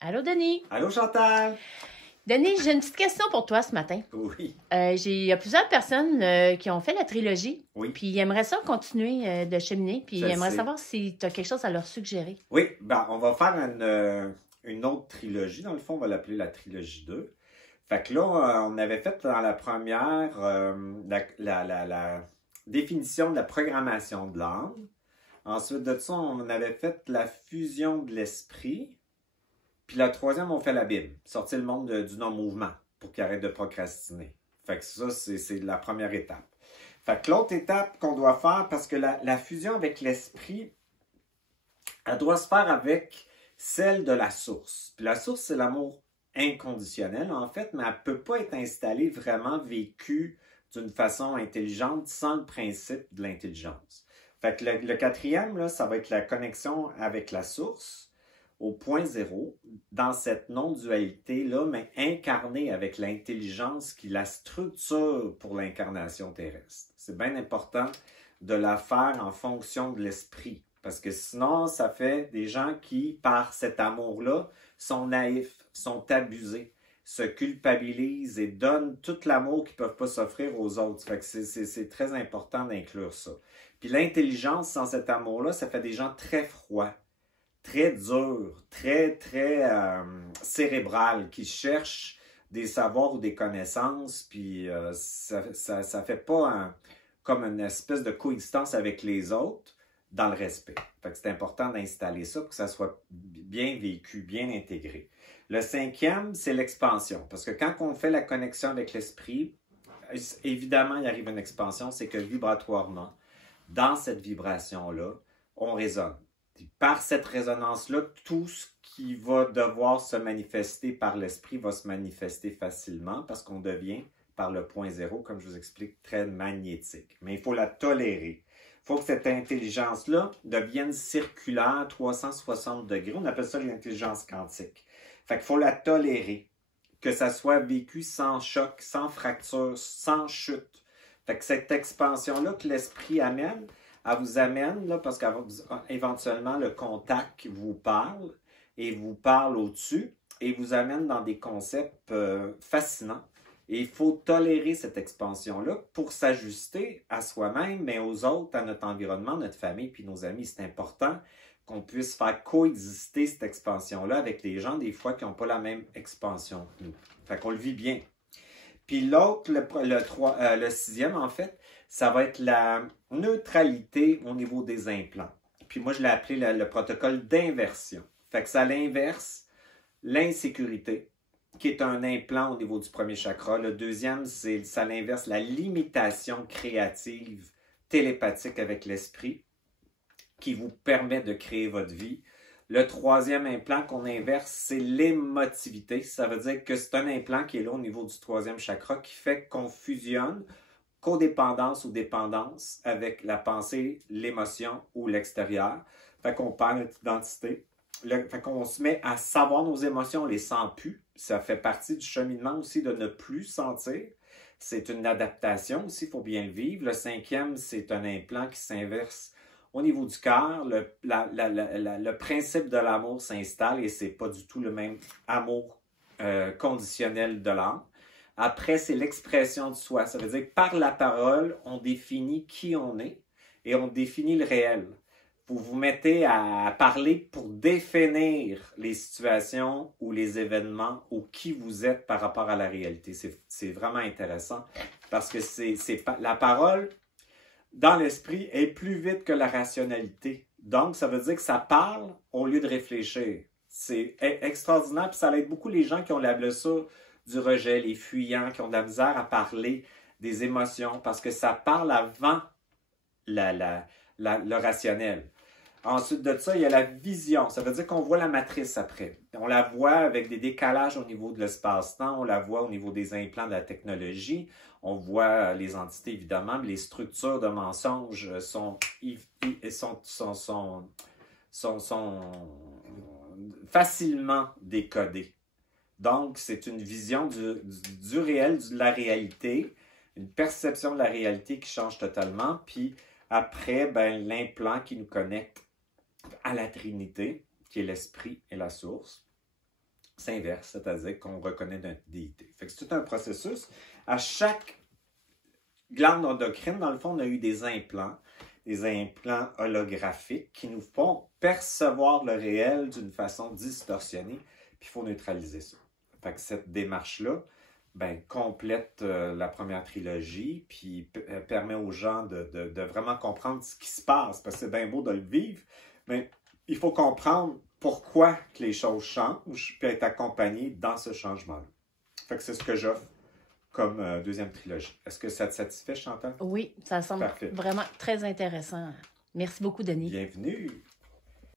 Allô, Denis. Allô, Chantal? Denis, j'ai une petite question pour toi ce matin. Oui. Il y a plusieurs personnes qui ont fait la trilogie, Oui, puis ils aimeraient ça continuer de cheminer, puis je ils le aimeraient sais. savoir si tu as quelque chose à leur suggérer. Oui, ben, on va faire une autre trilogie. Dans le fond, on va l'appeler la trilogie 2. Fait que là, on avait fait dans la première la définition de la programmation de l'âme. Ensuite de ça, on avait fait la fusion de l'esprit. Puis la troisième, on fait la Bible. Sortir le monde du non-mouvement pour qu'il arrête de procrastiner. Fait que ça, c'est la première étape. Fait que l'autre étape qu'on doit faire, parce que la fusion avec l'esprit, elle doit se faire avec celle de la source. Puis la source, c'est l'amour inconditionnel, en fait, mais elle ne peut pas être installée, vraiment vécue d'une façon intelligente sans le principe de l'intelligence. Fait que le quatrième, là, ça va être la connexion avec la source au point zéro, dans cette non-dualité-là, mais incarnée avec l'intelligence qui la structure pour l'incarnation terrestre. C'est bien important de la faire en fonction de l'esprit, parce que sinon, ça fait des gens qui, par cet amour-là, sont naïfs, sont abusés, se culpabilisent et donnent tout l'amour qu'ils ne peuvent pas s'offrir aux autres. Fait que c'est très important d'inclure ça. Puis l'intelligence, sans cet amour-là, ça fait des gens très froids, très dur, très cérébral, qui cherche des savoirs ou des connaissances, puis ça fait pas comme une espèce de coexistence avec les autres dans le respect. Fait que c'est important d'installer ça pour que ça soit bien vécu, bien intégré. Le cinquième, c'est l'expansion, parce que quand on fait la connexion avec l'esprit, évidemment, il arrive une expansion, c'est que vibratoirement, dans cette vibration-là, on résonne. Puis par cette résonance-là, tout ce qui va devoir se manifester par l'esprit va se manifester facilement parce qu'on devient, par le point zéro, comme je vous explique, très magnétique. Mais il faut la tolérer. Il faut que cette intelligence-là devienne circulaire, 360 degrés. On appelle ça l'intelligence quantique. Fait qu'il faut la tolérer, que ça soit vécu sans choc, sans fracture, sans chute. Fait que cette expansion-là que l'esprit amène, elle vous amène, là, parce qu'éventuellement, le contact vous parle et vous parle au-dessus et vous amène dans des concepts fascinants. Et il faut tolérer cette expansion-là pour s'ajuster à soi-même, mais aux autres, à notre environnement, notre famille, puis nos amis. C'est important qu'on puisse faire coexister cette expansion-là avec les gens, des fois, qui n'ont pas la même expansion que nous. Fait qu'on le vit bien. Puis l'autre, le sixième, en fait, ça va être la neutralité au niveau des implants. Puis moi, je l'ai appelé le protocole d'inversion. Fait que ça l'inverse l'insécurité, qui est un implant au niveau du premier chakra. Le deuxième, ça l'inverse la limitation créative télépathique avec l'esprit, qui vous permet de créer votre vie. Le troisième implant qu'on inverse, c'est l'émotivité. Ça veut dire que c'est un implant qui est là au niveau du troisième chakra qui fait qu'on fusionne codépendance ou dépendance avec la pensée, l'émotion ou l'extérieur. Fait qu'on perd notre identité. Fait qu'on se met à savoir nos émotions, on les sent plus. Ça fait partie du cheminement aussi de ne plus sentir. C'est une adaptation aussi, il faut bien le vivre. Le cinquième, c'est un implant qui s'inverse au niveau du cœur. Le principe de l'amour s'installe et c'est pas du tout le même amour conditionnel de l'âme. Après, c'est l'expression de soi. Ça veut dire que par la parole, on définit qui on est et on définit le réel. Vous vous mettez à parler pour définir les situations ou les événements ou qui vous êtes par rapport à la réalité. C'est vraiment intéressant parce que la parole, dans l'esprit, est plus vite que la rationalité. Donc, ça veut dire que ça parle au lieu de réfléchir. C'est extraordinaire, puis ça aide beaucoup les gens qui ont la blessure du rejet, les fuyants, qui ont de la misère à parler des émotions, parce que ça parle avant le rationnel. Ensuite de ça, il y a la vision. Ça veut dire qu'on voit la matrice après. On la voit avec des décalages au niveau de l'espace-temps, on la voit au niveau des implants de la technologie, on voit les entités évidemment, mais les structures de mensonges sont facilement décodées. Donc, c'est une vision du réel, de la réalité, une perception de la réalité qui change totalement. Puis après, ben, l'implant qui nous connecte à la Trinité, qui est l'Esprit et la Source. s'inverse, c'est-à-dire qu'on reconnaît notre déité. Fait que c'est tout un processus. À chaque glande endocrine, dans le fond, on a eu des implants holographiques qui nous font percevoir le réel d'une façon distorsionnée, puis il faut neutraliser ça. Fait que cette démarche-là, ben, complète la première trilogie, puis permet aux gens de vraiment comprendre ce qui se passe, parce que c'est bien beau de le vivre, mais il faut comprendre pourquoi que les choses changent, puis être accompagné dans ce changement-là. Fait que c'est ce que j'offre comme deuxième trilogie. Est-ce que ça te satisfait, Chantal? Oui, ça semble Parfait. vraiment très intéressant. Merci beaucoup, Denis. Bienvenue!